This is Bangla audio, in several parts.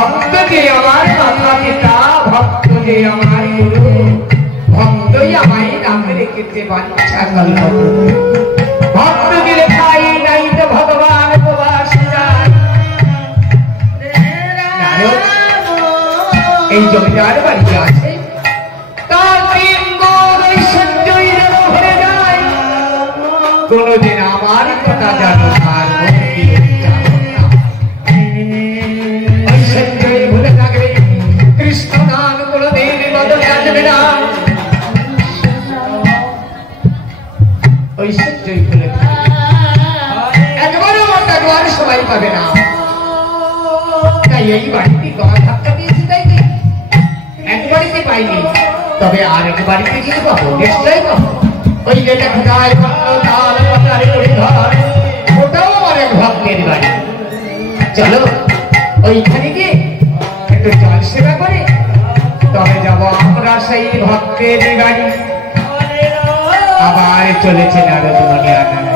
ভক্ত যে আমার মাতা পিতা, ভক্ত যে আমার গুরু, ভক্তই আমায় নাম রেখেছে বাচ্চা কল্প। ভক্ত গেলে খাই নাই তো ভগবান উপবাস যায়। এই জমিদার বাড়িতে আছে, তার প্রেম গৌর ঐশ্বর্যই যেন ভরে যায়। কোনদিন আমার কথা জানো আর ঐশ্বর্যই ভুলে থাকবে, কৃষ্ণ নাম কোনদিন বদল আসবে না। ঐশ্বর্যই ভুলে থাকবে, একবারও একবার সবাই পাবে না। তাই এই বাড়িতে গলা ধাক্কা দিয়েছি, তাই কি এক বাড়িতে পাইনি, তবে আর এক বাড়িতে কিন্তু পাবো, নিশ্চয়ই পাবো। ওই যেটা খোঁজায় ওটাও আমার এক ভক্তের বাড়ি। চলো ওইখানে গিয়ে একটু জল সেবা করে তবে যাবো আমরা সেই ভক্তের গাড়ি। আবার চলেছে নারদমণি আনায়।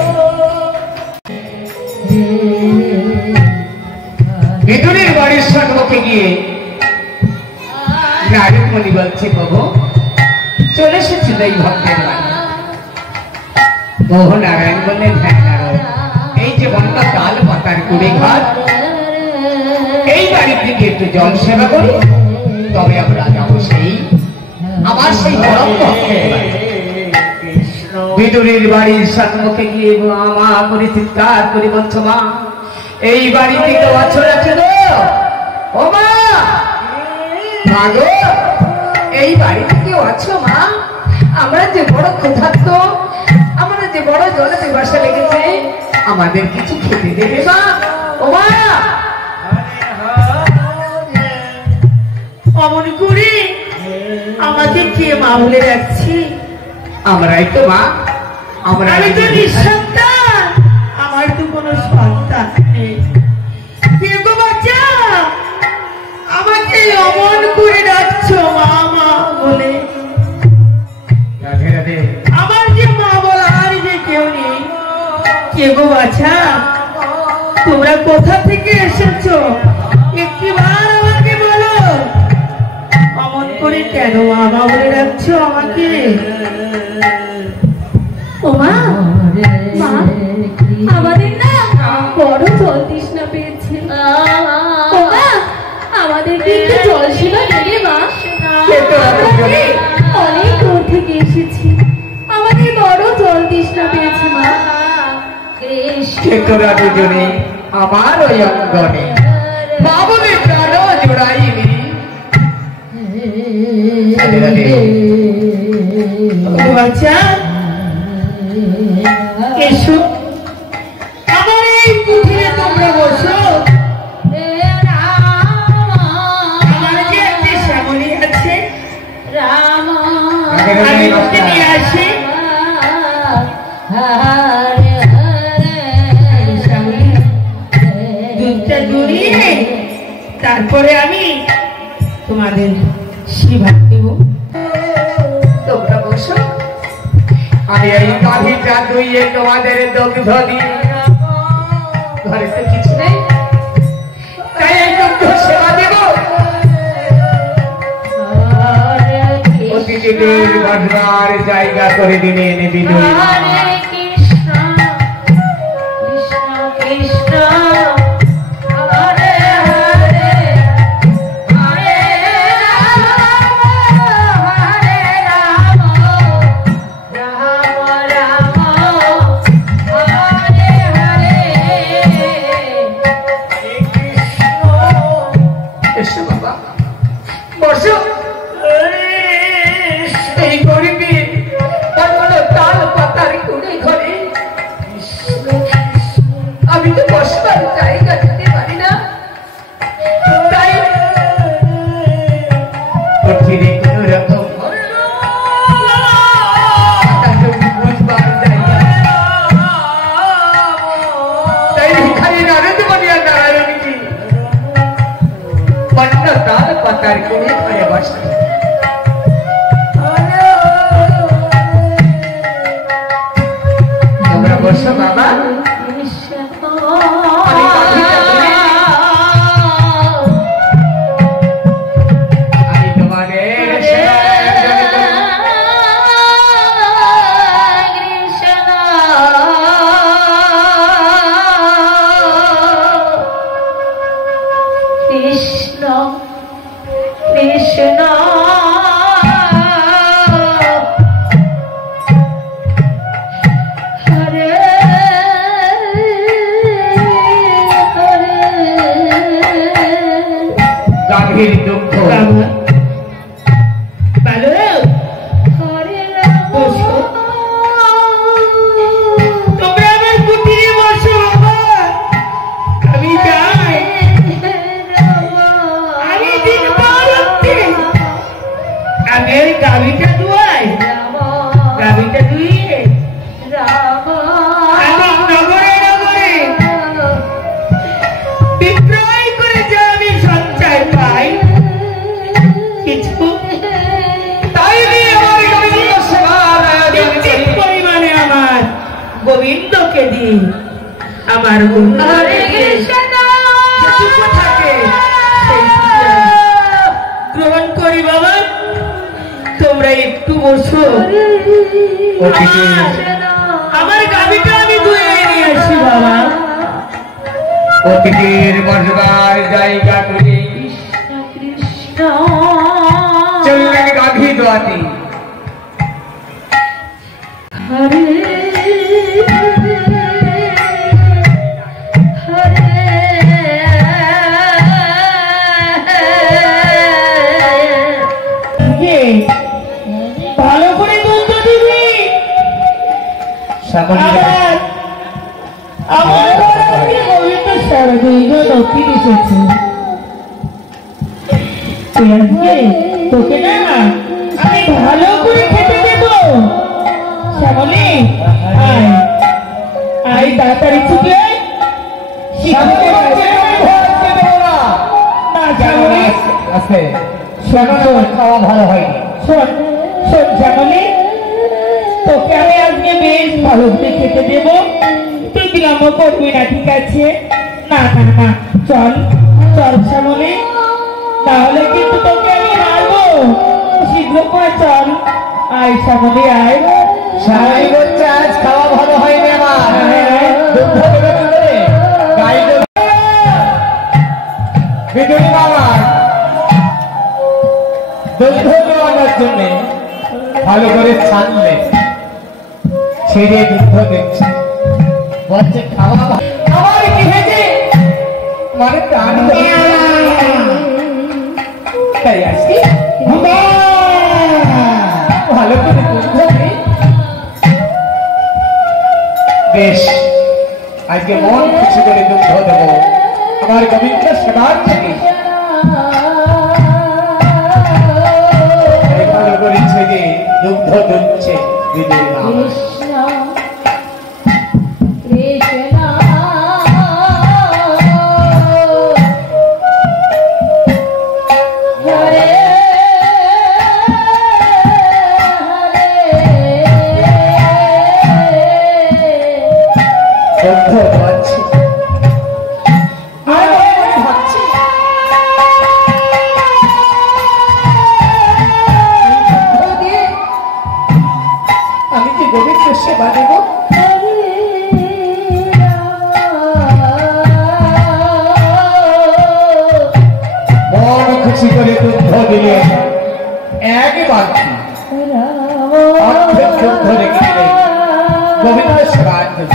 বিদুরের বাড়ির সম্মুখে গিয়ে নারদমণি বলছে, প্রভু চলে এসেছিল এই ভক্তের বাড়ি। মোহ নারায়ণ বললেন, হ্যাঁ নারায়ণ, এই যে বন্য তাল পাতার কুড়ে ঘর, এই বাড়ির দিকে একটু জল সেবা করি তবে আমরা যাবো সেই আমার সেই পরম ভক্তের বাড়ি। বিদুরের বাড়ির সম্মুখে গিয়ে মা করে চিৎকার করে বলছো, মা এই বাড়িতে তো আছো আছে গো, ও মা, মা গো এই বাড়িতে কেউ আছো মা? আমরা যে বড় ক্ষুধার্ত, আমরা যে বড় জলে পিপাসা লেগেছে, আমাদের কিছু খেতে দেবে মা? ও মা, অমন করে আমাকে কে মা বলে রাখছি? আমরাই তো মা, আমরা আমি তো নিঃসন্তান, আমার তো কোনো সন্তান নেই। কে গো বাচ্চা আমাকে অমন করে ডাকছো মা মা বলে? রাধে রাধে। আমার যে মা বলার যে কেউ নেই। কে গো বাচ্চা, তোমরা কোথা থেকে এসেছো একটিবার আমাকে বলো। অমন করে কেন মা মা বলে ডাকছো আমাকে? ও মা, মা আমাদের না বড় জল তৃষ্ণা পেয়েছে। ও মা, আমাদেরকে একটু জল সেবা দেবে মা? অনেক দূর থেকে এসেছি, আমাদের বড় জল তৃষ্ণা পেয়েছে মা। তোরা দুজনে আমার ওই অঙ্গনে মা বলে প্রাণ জোড়াইনি। রাধে রাধে। বাচ্চা এসো, আমার এই কুঠিরে তোমরা বসো। আমার যে একটি শ্যামলী আছে, আমি ওকে নিয়ে আসি। দুধটা দুরিয়ে তারপরে আমি তোমাদের সেবা দেব। তোমরা বসো, আমি এই কাঠিটা ধুইয়ে তোমাদের দগ্ধ দিই। ঘরে তো কিছু নেই, তাই এই দগ্ধ সেবা দেব। অতিথিদের বসবার জায়গা করে দিলেন বিদুর। কৃষ্ণ কৃষ্ণ হরে হরে গাভীর দুঃখ হরে রাম তোমরা আমার কুটিরে বসো বাবা, আমি যাই। আমি দেখবো আমি এই গাভীটা দুয়াই, গাভীটা দুইয়ে আমি নগরে নগরে বিক্রয় করে যা আমি সঞ্চয় পাই কিছু তাই নিয়ে আমার গোবিন্দ সেবার আয়োজন নিশ্চিত করি। পরিমাণে আমার গোবিন্দকে দিই, আমার হরে কৃষ্ণ যেটুকু থাকে সেইটুকু আমি গ্রহণ করি। বাবা তোমরা একটু বসো, আমার গাভীটা আমি ধুয়ে নিয়ে আসি। বাবা অতিথির বসবার জায়গা করে কৃষ্ণ চললেন গাভী দোয়াতে। হরে কে ভালো করে দুধ দিবি। আবার আমার ঘরে আজকে গোবিন্দ সর্বৈব দক্ষিণ এসেছে। তুই আজকে তোকে না আমি ভালো করে খেতে দেব। শ্যামলী আয় আয় তাড়াতাড়ি ছুটে আয়। শিখতে পারছে না। না শ্যামলী আছে শোন শোন খাওয়া ভালো হয়নি। শোন শোন শ্যামলী, তোকে আমি আজকে বেশ ভালো করে খেতে দেবো, তুই বিলম্ব করবি না, ঠিক আছে? না না না, চল চল শ্যামলী, তাহলে কিন্তু তোকে আমি মারবো। শীঘ্র করে চল, আয় শ্যামলী আয়। স্বামী বলছে আজ খাওয়া ভালো হয়নি আমার। দুঃখ দেবে কি করে? গাই দেবে। বিজয়ী বাবা দুধ দেওয়ার জন্য ভালো করে ছানলে ছেড়ে দুধ দিচ্ছে, বলছে খাওয়া আমার কি হয়েছে মানে প্রাণ তাই আসি ভালো করে দুধ দিই। বেশ আজকে মন খুশি করে দুধ দেবো আমার গোবিন্দ সেবার থেকে। ভালো করে ছেড়ে দুগ্ধ দুচ্ছে বিজয়ী বাবা। কৃষ্ণ কৃষ্ণ হরে দুগ্ধ পাচ্ছি আর ভাবছি আমি কি গোবিন্দ সেবা দেব? মন খুশি করে দুগ্ধ দিলে একবার অর্ধেক দুগ্ধ রেখে দিলে গোবিন্দ সেবা দেব।